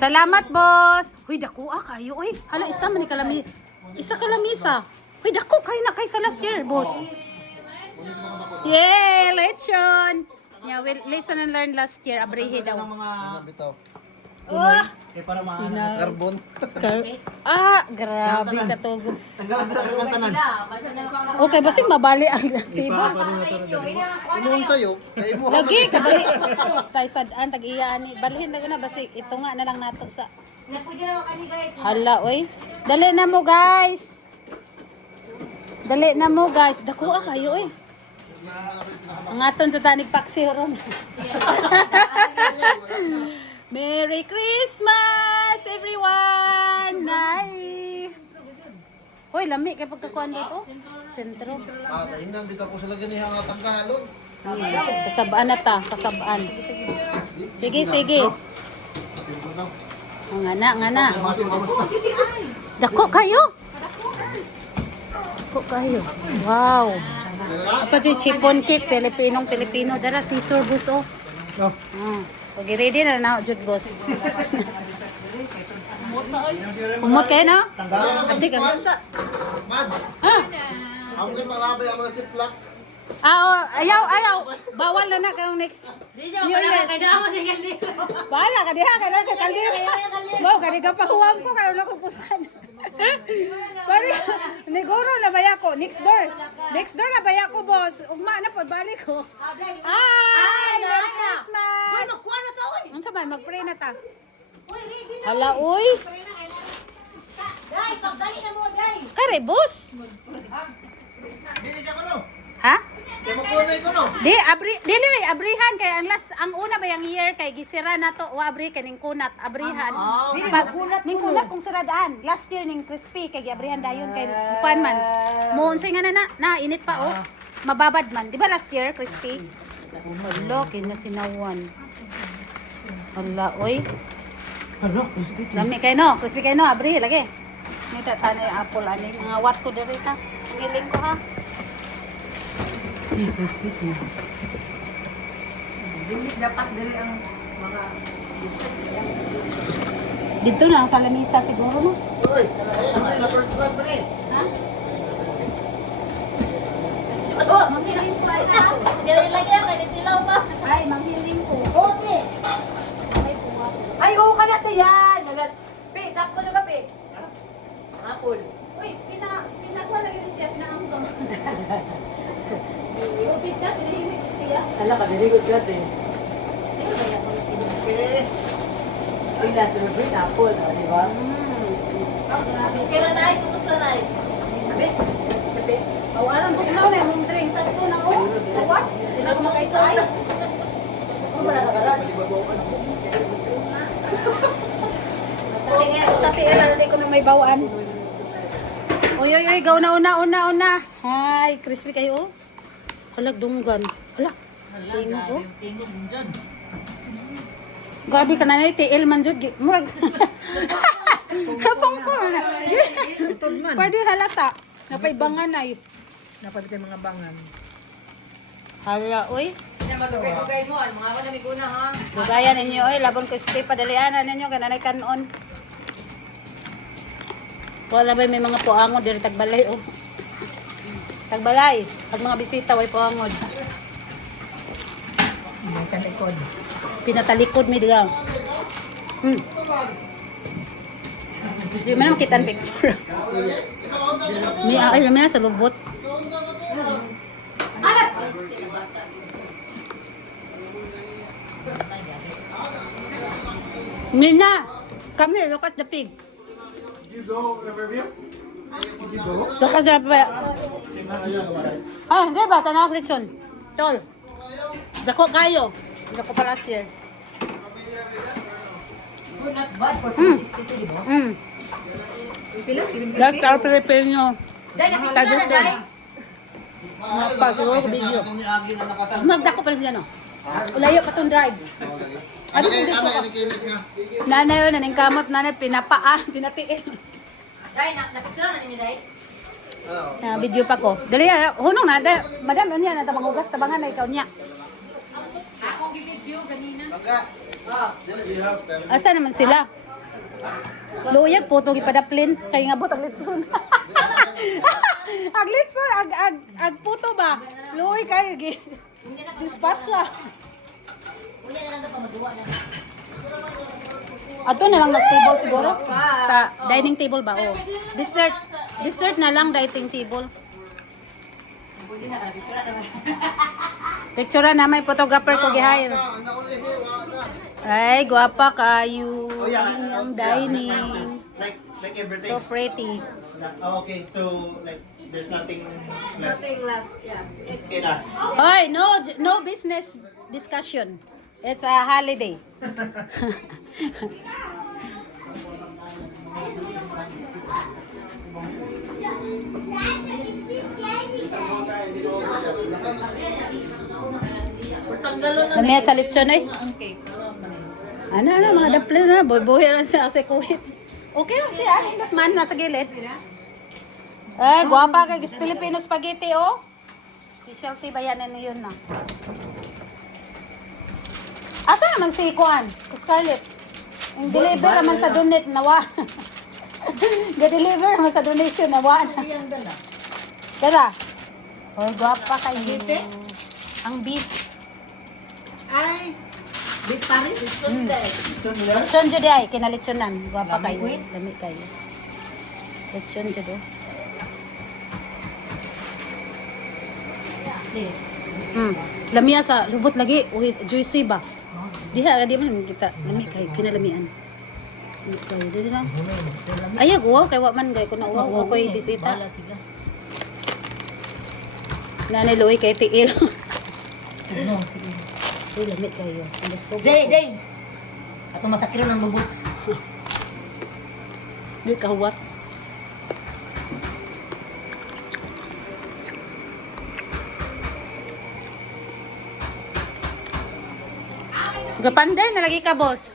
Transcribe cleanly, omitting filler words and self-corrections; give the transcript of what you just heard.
Salamat, boss. Huy, dako kayo. Uy, hala, isa man ni kalami. Isa kalamisa. Huy, dako kayo na kay sa last year, boss. Yay, lechon. Yeah, we listen and learn last year. Abrihe daw. Oh, Para Sina- carbon. grabe katugod. Tanggalan sa kantanan. Okay, basig mabali ang tibo. Inuun sa'yo. Kaya mo. Lagi kabali. Tay sadaan tag-iya ni. Balhin na basig ito nga na lang nato sa. Hala oy. Dali na mo guys. Dali na mo guys. Dako kayo oy. Ang aton sa tanig paksi ron. Merry Christmas everyone. Nay. Hoy, lami kay pagkakuan dito. Sentro. Hinang dito ako sila ganihang tanggalon. Kasabaan na ta, kasabaan. Sige, sige. Oh, nga na. Dako kayo. Dako kayo. Wow. Apa dyan, chiffon cake, Pilipino. Dara, scissor, boss, oh. Okay, ready na na, Jud, boss. Umot kayo, no? Abdi ka. Mad. Ha? Ang malabay ang mga siplak. Ayaw. Bawal na kayong next New Year. Bahala ka diha, kaya ka kaldero. Wow, kaya ka pahuwam ko, kaya na kupusan. Bali, neguro na baya ko, next door na baya ko, boss. Ugma na po, balik ko. Ay, Merry Christmas! Ano sa man, mag-pray na ta. Hala, uy. Kare, boss. Dili siya ko no. Ha? Kaya mo kunay ko no. Dili abrihan kay ang una ba yung year kay gisira na to wa abri kaning kunat abrihan. Pag ning kunat kung siradaan last year ning crispy kay giabrihan dayon kay kuan man. Mo unsay nga na init pa oh. Mababad man. Di ba last year crispy? Hello, kina sinawan. Hala, oy. Lami kay no, crispy kay no, abri lagi. May tanay apple ani mga wat ko diri ta. Ngiling ko ha. Dili dapat diri ang mga Dito lang sa lamisa siguro no. Uy, ay na first class pa rin. Ha? Oh, manghiling po ay na. Dili lagi ang kanitilaw pa. Ay, manghiling ko. Okay. Ay, oo ka na to yan. Pi, tap ko na ka, Pi. Apple. Uy, pinakuha lagi ni siya, pinaangkong. Ubit na, pinahimik ko siya. Ala ka, dirigod ka, Pi. Okay. Tingnan, favorite apple, di ba? Kaya na ay kumusta na ay? Pi, Pi. Awalan ko na na mong drink sa ito na oh. Tawas, hindi na ko makaisa-is. Ano ba nakakarat? Sa tiil, hindi ko na may bawaan. Uy, gaw na una. Hi, crispy kayo oh. Halag dunggan. Hala, tingog oh. Tingog mo dyan. Gabi ka na na, tiil man dyan. Murag. Kapang ko na. Pwede halata. Napaibangan ay. Napagkay mga bangan. Hala, uy. Dugay mo, mga ako na may guna, ha? Bugayan ninyo, oy, labon ko spray, padalianan ninyo, gananay kanon. Wala ba may mga puangod, diri tagbalay, oh. Tagbalay, pag mga bisita, way puangod. May kanikod. Pinatalikod, may diga. Di man na makita ang picture. May sa lubot. Nina, come here, look at the pig. You go, Riverview? You go? Look at the pig. Ah, hindi ba? Tanawag Lechon. Tol. Dako kayo. Dako pa last year. Not bad for city, di ba? That's our Filipino. Dahil nakita na, Tradition. dahil. Pa, siguro ko video. Itong ni Agi na nakasal. Magdako pa rin gano. Ulayo pa tong drive. Ano kayo kilit nga? Nanay yun, naning kamot, nanay, pinatiin. Dahil, napicture na ninyo dahil? Na video pa ko. Dali, hunong na. Madam, ano yan, natabang hugas, tabangan na ikaw niya. Akong bibidyo ganina. Baga. Oh. Dili, you have. Asa naman sila? Luya po to gipadaplin kay nga bot ang litson. Ag litson ag puto ba? Luy kay gi. Dispatch siya. Unya na lang ka maduwa na. Ato na lang mas table siguro sa dining table ba oh. Dessert na lang dining table. Picture na may photographer ko gi-hire. Ay, guwapa kayo. Ang dining. Like everything. So pretty. Oh, okay, so like there's nothing left left, yeah. in us. Hoy, no business discussion. It's a holiday. Tanggalon na. Lamia sa lechon eh. Ang cake. Ano mga daplin na boy lang siya sa kuwit. Okay lang siya, hindot man nasa gilid. Ay, guwapa kay Filipino spaghetti oh. Specialty ba yan yun na. Asa naman si Kuan? Scarlett. Yung deliver naman sa donate nawa. Ga-deliver naman sa donation nawa. Dara. Hoy, guwapa kayo. Ang beef. Ay, Big Paris? Lechon jud ay kinalechonan. Guwapa kayo. Lami kayo. Lechon jud oh. Lamia sa lubot lagi. Uy, juicy ba? Diha di man kita lami kayo kinalamian. Lami kayo dili lang. Ayag wow kay wa man gay ko na wow koy bisita. Nanay Loy kay tiil. Uy, lami kayo. Busog. Day. Ato masakiro ng lubot. Di kahuwat. Gapanday na lagi ka, boss.